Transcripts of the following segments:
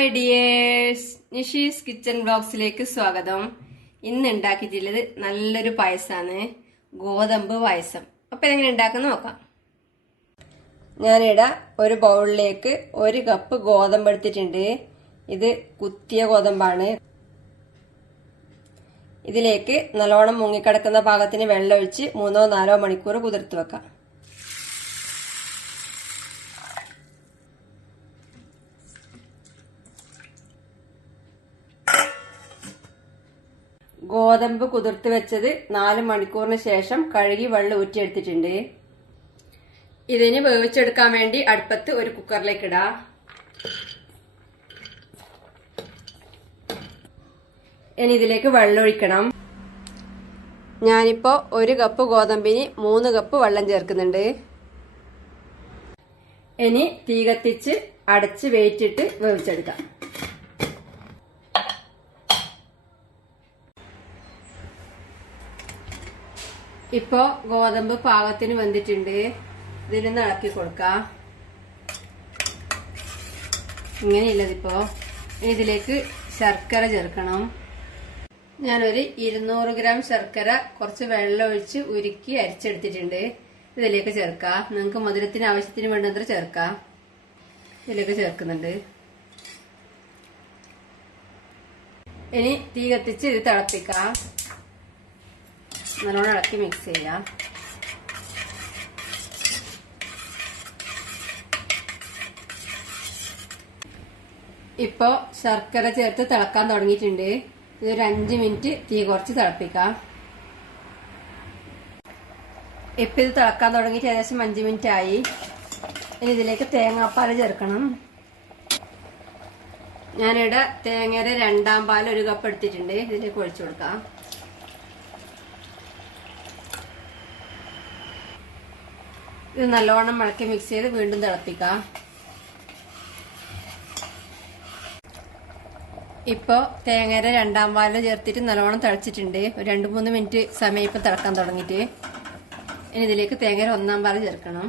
Hi dears, Nishi's kitchen വ്ലോഗ്സിലേക്ക് സ്വാഗതം. ഇന്ന് ഉണ്ടാക്കിയിട്ടുള്ളത് നല്ലൊരു പായസമാണ്, ഗോതമ്പ് പായസം. അപ്പൊ എങ്ങനെ ഉണ്ടാക്കുന്ന നോക്കാം. ഞാനിവിടെ ഒരു ബൗളിലേക്ക് 1 കപ്പ് ഗോതമ്പ് എടുത്തിട്ടുണ്ട്. ഇത് കുത്തിയ ഗോതമ്പാണ്. ഇതിലേക്ക് നല്ലോണം മുങ്ങിക്കിടക്കുന്ന പാകത്തിന് വെള്ളം ഒഴിച്ച് 3-4 മണിക്കൂർ കുതിർത്ത് വെക്കാം. ഗോതമ്പ് കുതിർത്ത് വെച്ചത് 4 മണിക്കൂറിന് ശേഷം കഴുകി വെള്ളം ഊറ്റിയെടുത്തിട്ടുണ്ട്. ഇതിന് വേവിച്ചെടുക്കാൻ വേണ്ടി അടുപ്പത്ത് ഒരു കുക്കറിലേക്ക് ഇടാം. ഇനി ഇതിലേക്ക് വെള്ളം ഒഴിക്കണം. ഞാനിപ്പോ 1 കപ്പ് ഗോതമ്പിന് 3 കപ്പ് വെള്ളം ചേർക്കുന്നുണ്ട്. ഇനി തീ കത്തിച്ച് അടച്ച് വേവിച്ചിട്ട് വേവിച്ചെടുക്കാം. ഇപ്പോ ഗോതമ്പ് പാകത്തിന് വെന്തിട്ടുണ്ട്. ഇതിലൊന്ന് ഇളക്കി കൊടുക്കാം. ഇങ്ങനെയുള്ളതിപ്പോ ഇതിലേക്ക് ശർക്കര ചേർക്കണം. ഞാനൊരു 200 ഗ്രാം ശർക്കര കുറച്ച് വെള്ളം ഒഴിച്ച് ഉരുക്കി അരിച്ചെടുത്തിട്ടുണ്ട്. ഇതിലേക്ക് ചേർക്കാം. നിങ്ങൾക്ക് മധുരത്തിന് ആവശ്യത്തിന് വേണ്ടത്ര ചേർക്കാം. ഇതിലേക്ക് ചേർക്കുന്നുണ്ട്. ഇനി തീ കത്തിച്ച് ഇത് തിളപ്പിക്കാം. നല്ലോണം ഇളക്കി മിക്സ് ചെയ്യാം. ഇപ്പോ ശർക്കര ചേർത്ത് തിളക്കാൻ തുടങ്ങിയിട്ടുണ്ട്. ഇതൊരു 5 മിനിറ്റ് തീ കുറച്ച് തിളപ്പിക്കാം. ഇപ്പൊ ഇത് തിളക്കാൻ തുടങ്ങിയിട്ട് ഏകദേശം 5 മിനിറ്റ് ആയി. ഇനി ഇതിലേക്ക് തേങ്ങാപ്പാൽ ചേർക്കണം. ഞാനിവിടെ തേങ്ങയുടെ 2ാം പാൽ 1 കപ്പ് എടുത്തിട്ടുണ്ട്. ഇതിലേക്ക് ഒഴിച്ചു കൊടുക്കാം. ഇത് നല്ലോണം ഇളക്കി മിക്സ് ചെയ്ത് വീണ്ടും തിളപ്പിക്കാം. ഇപ്പോ തേങ്ങയുടെ 2ാം പാല് ചേർത്തിട്ട് നല്ലോണം തിളച്ചിട്ടുണ്ട്. ഒരു 2-3 മിനിറ്റ് സമയം ഇപ്പൊ തിളക്കാൻ തുടങ്ങിയിട്ട്. ഇനി ഇതിലേക്ക് തേങ്ങയുടെ 1ാം പാല് ചേർക്കണം.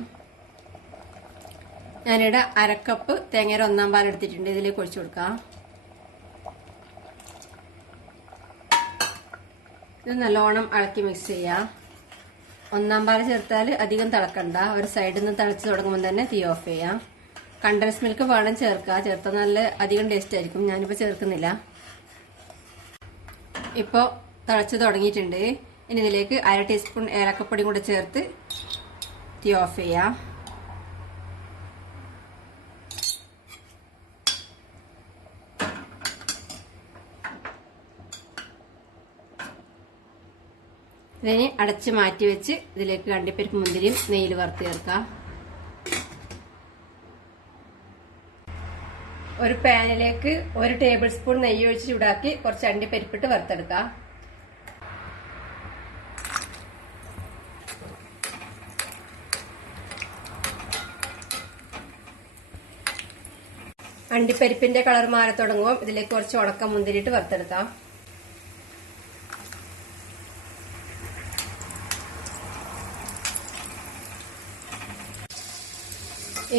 ഞാനിവിടെ 1/2 കപ്പ് തേങ്ങയുടെ 1ാം പാൽ എടുത്തിട്ടുണ്ട്. ഇതിലേക്ക് ഒഴിച്ചു കൊടുക്കാം. ഇത് നല്ലോണം ഇളക്കി മിക്സ് ചെയ്യാം. 1ാം പാല് ചേർത്താൽ അധികം തിളക്കണ്ട. ഒരു സൈഡിൽ നിന്ന് തിളച്ച് തുടങ്ങുമ്പോൾ തന്നെ തീ ഓഫ് ചെയ്യാം. കണ്ടൻസ് മിൽക്ക് വേണം ചേർക്കുക. ചേർത്താൽ നല്ല അധികം ടേസ്റ്റ് ആയിരിക്കും. ഞാനിപ്പോൾ ചേർക്കുന്നില്ല. ഇപ്പോൾ തിളച്ച് തുടങ്ങിയിട്ടുണ്ട്. ഇനി ഇതിലേക്ക് 1/2 ടീസ്പൂൺ ഏലക്കപ്പൊടി കൂടെ ചേർത്ത് തീ ഓഫ് ചെയ്യാം. ഇതിനെ അടച്ച് മാറ്റി വെച്ച് ഇതിലേക്ക് അണ്ടിപ്പരിപ്പ് മുന്തിരിയും നെയ്യിൽ വറുത്ത് ചേർക്കാം. ഒരു പാനിലേക്ക് 1 ടേബിൾ സ്പൂൺ നെയ്യ് ഒഴിച്ച് ചൂടാക്കി കുറച്ച് അണ്ടിപ്പരിപ്പിട്ട് വറുത്തെടുക്കാം. അണ്ടിപ്പരിപ്പിന്റെ കളർ മാറി തുടങ്ങുമ്പോൾ ഇതിലേക്ക് കുറച്ച് ഉണക്ക മുന്തിരിയിട്ട് വറുത്തെടുക്കാം.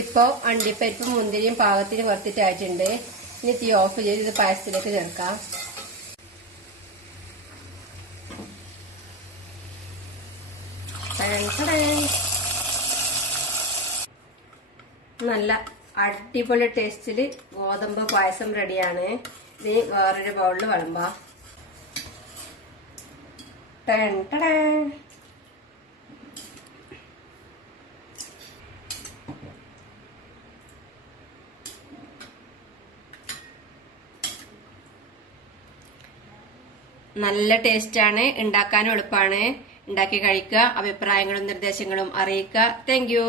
ഇപ്പോ അണ്ടിപ്പരിപ്പും മുന്തിരിയും പാകത്തിന് വറുത്തിട്ടായിട്ടുണ്ട്. ഇനി തീ ഓഫ് ചെയ്ത് ഇത് പായസത്തിലേക്ക് ചേർക്കാം. നല്ല അടിപൊളി ടേസ്റ്റില് ഗോതമ്പ് പായസം റെഡിയാണ്. ഇനി വേറൊരു ബൗളിൽ വിളമ്പാം. നല്ല ടേസ്റ്റാണ്. ഉണ്ടാക്കാനും എളുപ്പമാണ്. ഉണ്ടാക്കി കഴിക്കുക. അഭിപ്രായങ്ങളും നിർദ്ദേശങ്ങളും അറിയിക്കുക. Thank you.